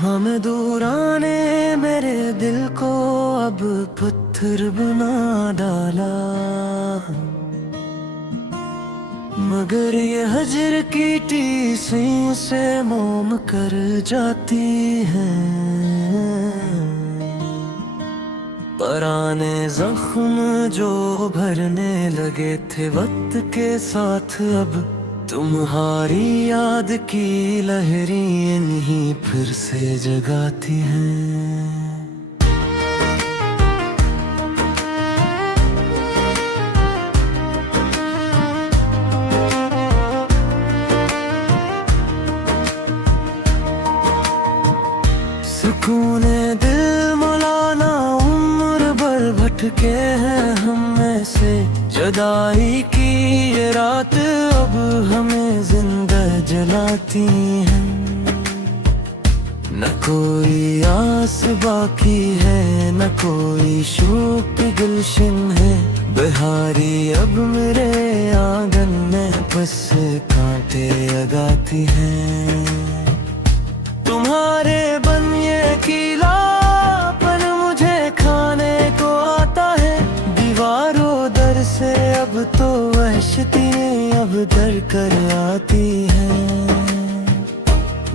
हम दूराने मेरे दिल को अब पत्थर बना डाला, मगर ये हजर की टीसियों से मोम कर जाती है। पुराने जख्म जो भरने लगे थे वक्त के साथ, अब तुम्हारी याद की लहरें इन्हीं फिर से जगाती हैं। सुकूने दिल मौलाना उम्र भर भटके हैं हम में से, जुदाई की ये रात अब हमें जिंदा जलाती हैं। न कोई आस बाकी है, न कोई शौक गुलशन है, बहारी अब मेरे आंगन में बस कांटे लगाती हैं। तुम्हारे बन ये किला पर मुझे खाने को आता है, दीवारों दर से अब तो वहशती अब डर कर आती है।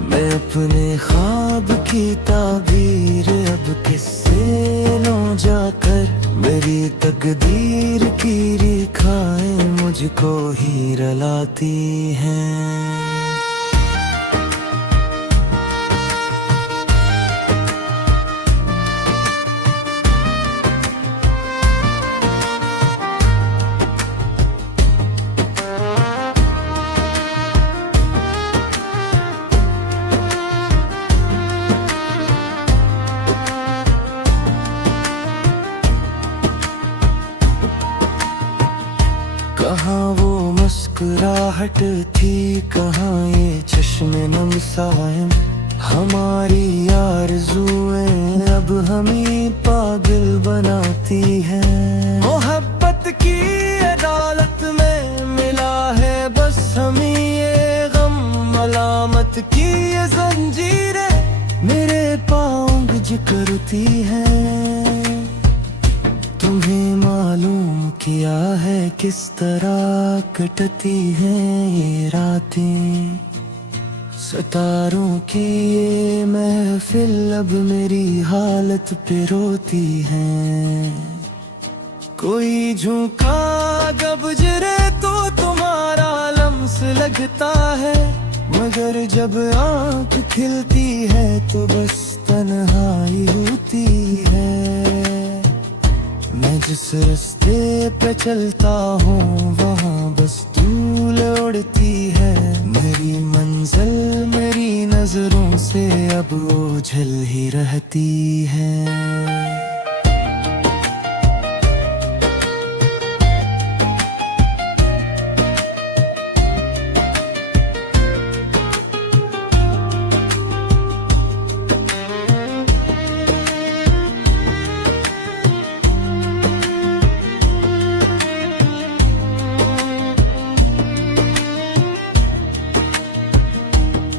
मैं अपने ख्वाब की ताबीर अब किससे लूं जाकर, मेरी तकदीर की रेखाएं मुझको ही रुलाती हैं। कहाँ वो मुस्कुराहट थी, कहाँ ये चश्मे नम सायम, हमारी आरज़ुएं अब हमें पागल बनाती हैं। मोहब्बत की अदालत में मिला है बस हमें ये गम, मलामत की ये जंजीरें मेरे पाँव गिज करती हैं। तुम्हें मालूम किया है किस तरह कटती हैं ये रातें, सितारों की ये महफिल अब मेरी हालत पे रोती है। कोई झुका जब गुजरे तो तुम्हारा लम्स लगता है, मगर जब आँख खिलती है तो बस तन्हाई होती है। मैं जिस रास्ते पे चलता हूँ वहाँ बस धूल उड़ती है, मेरी मंजिल मेरी नजरों से अब ओझल ही रहती है।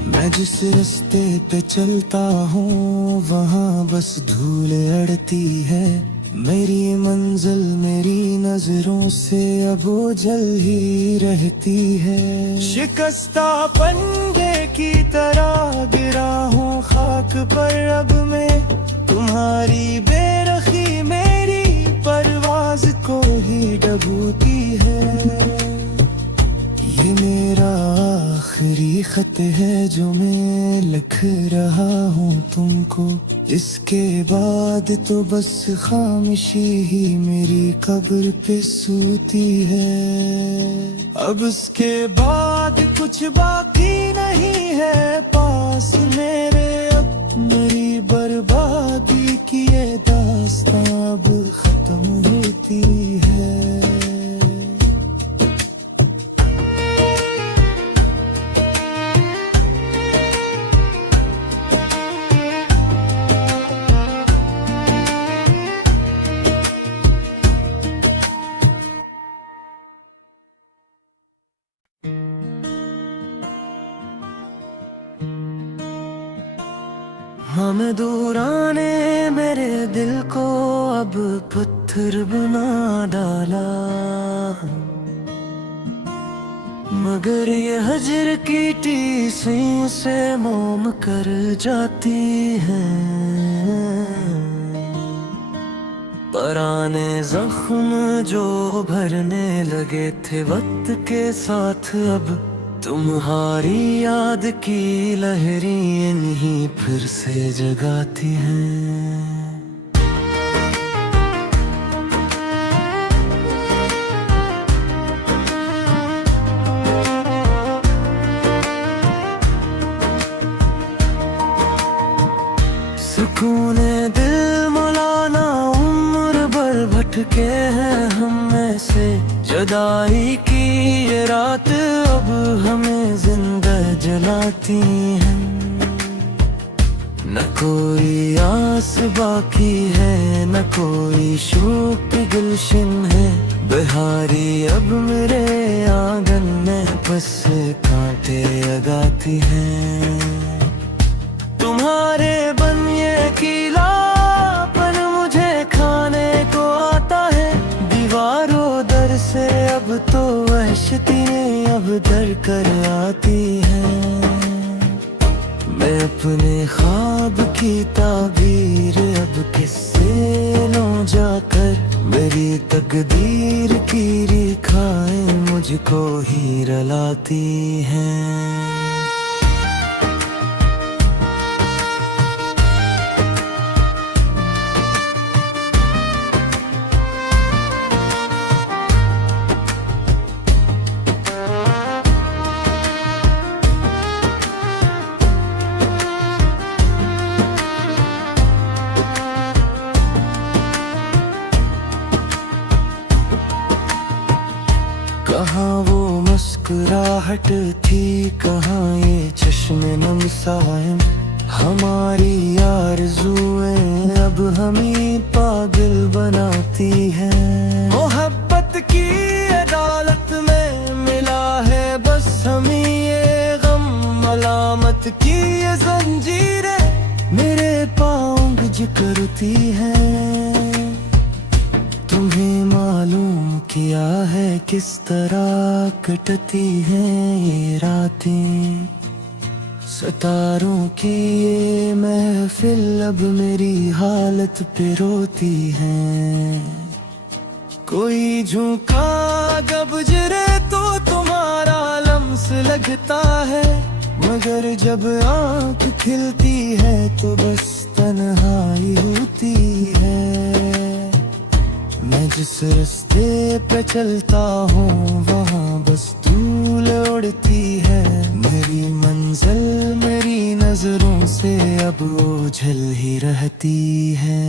मैं जिस रास्ते पे चलता हूँ वहाँ बस धूल अड़ती है, मेरी मंजिल मेरी नजरों से अब ओझल ही रहती है। शिकस्ता पंजे की तरह गिरा हूँ खाक पर अब मैं, तुम्हारी बेरखी मेरी परवाज को ही डबोती है। ये मेरा आखिरी खत है जो मैं लिख रहा हूँ तुमको, इसके बाद तो बस खामोशी ही मेरी कब्र पे सोती है। अब उसके बाद कुछ बाकी नहीं है पास मेरे, अब मेरी बर्बादी की ये दास्तां अब खत्म होती है। हम दूराने मेरे दिल को अब पत्थर बना डाला, मगर ये हजर की टीसियों से मोम कर जाती हैं। पुराने जख्म जो भरने लगे थे वक्त के साथ, अब तुम्हारी याद की लहरें इन्हीं फिर से जगाती हैं। सुकूने दिल मौलाना उम्र भर भटके हैं हम में से, जुदाई की ये रात अब हमें जिंदा जलाती हैं। न कोई आस बाकी है, न कोई शौक गुलशन है, बहारी अब मेरे आंगन में बस कांटे लगाती हैं। तुम्हारे बन ये किला पर मुझे खाने को आता है, दीवारों दर से अब तो वहशतें अब डर कर आती हैं। मैं अपने ख्वाब की ताबीर अब किससे लूं जाकर, मेरी तकदीर की रेखाएं मुझको ही रुलाती हैं। कहाँ वो मुस्कुराहट थी, कहाँ ये चश्मे नम सायम, हमारी आरज़ुएं अब हमें पागल बनाती हैं। मोहब्बत की अदालत में मिला है बस हमें ये गम, मलामत की ये जंजीरें मेरे पाँव गिज करती हैं। तुम्हें मालूम किया है किस तरह कटती हैं ये रातें, सितारों की ये महफिल अब मेरी हालत पे रोती है। कोई झुका जब जरे तो तुम्हारा लम्स लगता है, मगर जब आँख खिलती है तो बस तन्हाई होती है। मैं जिस रास्ते पे चलता हूँ वहाँ बस धूल उड़ती है, मेरी मंजिल मेरी नजरों से अब ओझल ही रहती है।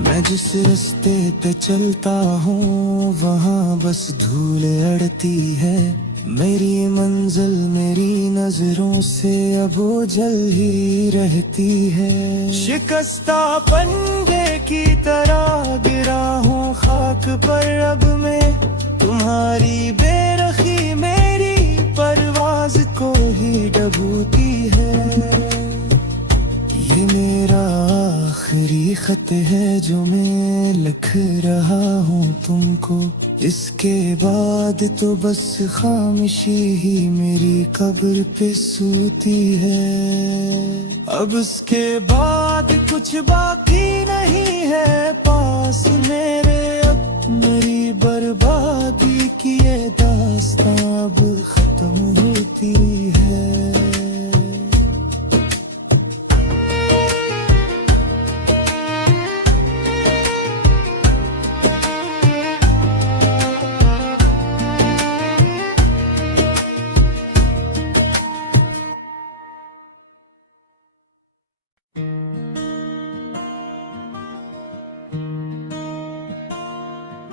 मैं जिस रास्ते पे चलता हूँ वहाँ बस धूल अड़ती है, मेरी मंजिल मेरी नजरों से अब ओझल ही रहती है। शिकस्ता पंजे की तरह गिरा हूँ खाक पर अब मैं, तुम्हारी बेरखी मेरी परवाज को ही डबोती है। ये मेरा आखिरी खत है जो मैं लिख रहा हूँ तुमको, इसके बाद तो बस खामोशी ही मेरी कब्र पे सोती है। अब उसके बाद कुछ बाकी नहीं है पास मेरे, अब मेरी बर्बादी की ये दास्तां अब खत्म होती है।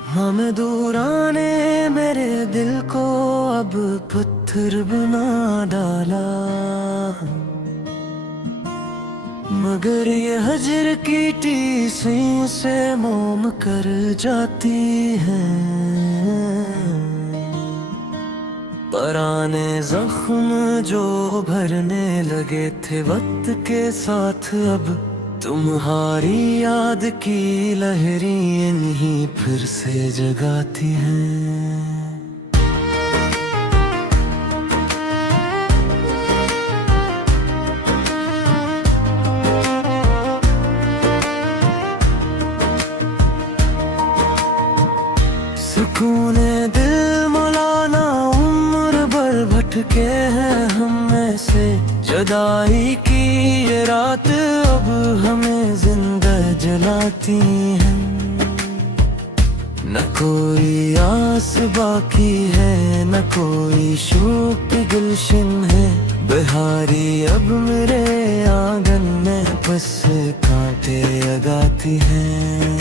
हम दूराने मेरे दिल को अब पत्थर बना डाला, मगर ये हजर की टीसी से मोम कर जाती है। पुराने जख्म जो भरने लगे थे वक्त के साथ, अब तुम्हारी याद की लहरें इन्हीं फिर से जगाती हैं। सुकूने दिल मौलाना उम्र भर भटके हैं हम में से, जुदाई की ये रात अब हमें जिंदा जलाती है। न कोई आस बाकी है, न कोई शौक गुलशन है, बहारी अब मेरे आंगन में बस कांटे लगाती हैं।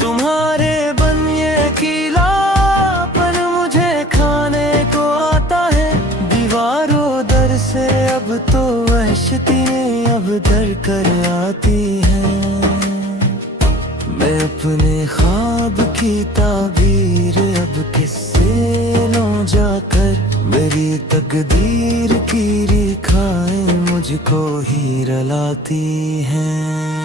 तुम्हारे बन ये किला पर मुझे खाने को आता है, दीवारों दर से अब तो वहशती अब डर कर आती है। मैं अपने ख्वाब की ताबीर अब किससे लूं जाकर, मेरी तकदीर की रेखाएं मुझको ही रुलाती हैं।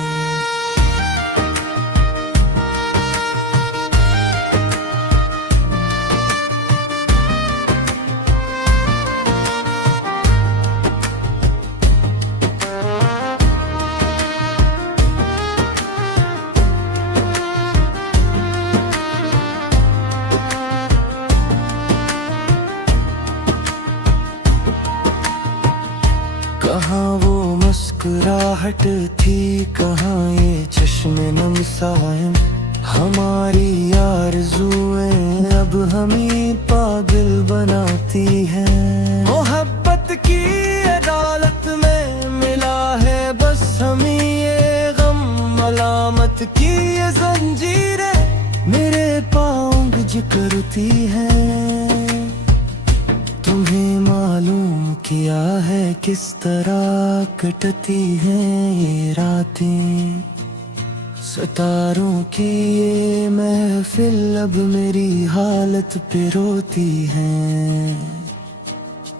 कहाँ वो मुस्कुराहट थी, कहाँ ये चश्मे नम सायम, हमारी आरज़ुएं अब हमें पागल बनाती हैं। मोहब्बत की अदालत में मिला है बस हमें ये गम, मलामत की ये जंजीरें मेरे पाँव गिज करती हैं। तुम्हें मालूम किया है किस तरह कटती हैं ये रातें, सितारों की ये महफिल अब मेरी हालत पे रोती है।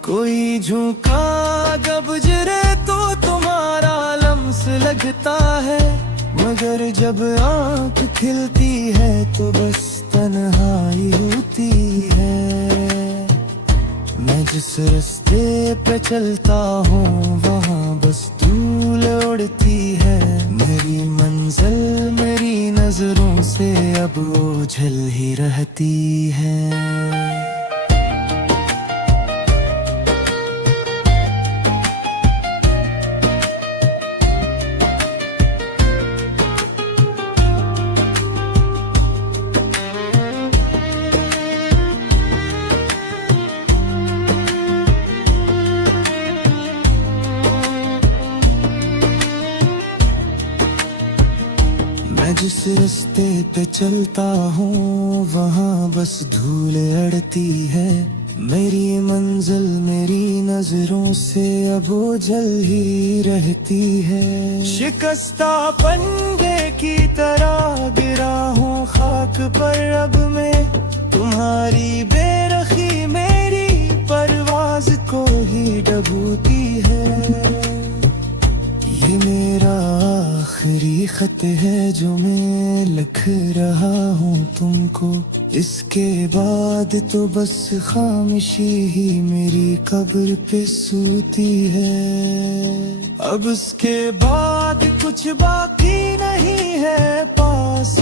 कोई झुका जब गुजरे तो तुम्हारा लम्स लगता है, मगर जब आँख खिलती है तो बस तन्हाई होती है। मैं जिस रास्ते पे चलता हूँ वहाँ बस धूल उड़ती है, मेरी मंजिल मेरी नजरों से अब ओझल ही रहती है। मैं जिस रास्ते पे चलता हूँ वहाँ बस धूल अड़ती है, मेरी मंजिल मेरी नजरों से अब ओझल ही रहती है। शिकस्ता पंजे की तरह गिरा हूँ खाक पर अब मैं, तुम्हारी बेरखी मेरी परवाज को ही डबोती है। ये मेरा आखिरी खत है जो मैं लिख रहा हूँ तुमको, इसके बाद तो बस खामोशी ही मेरी कब्र पे सूती है। अब उसके बाद कुछ बाकी नहीं है पास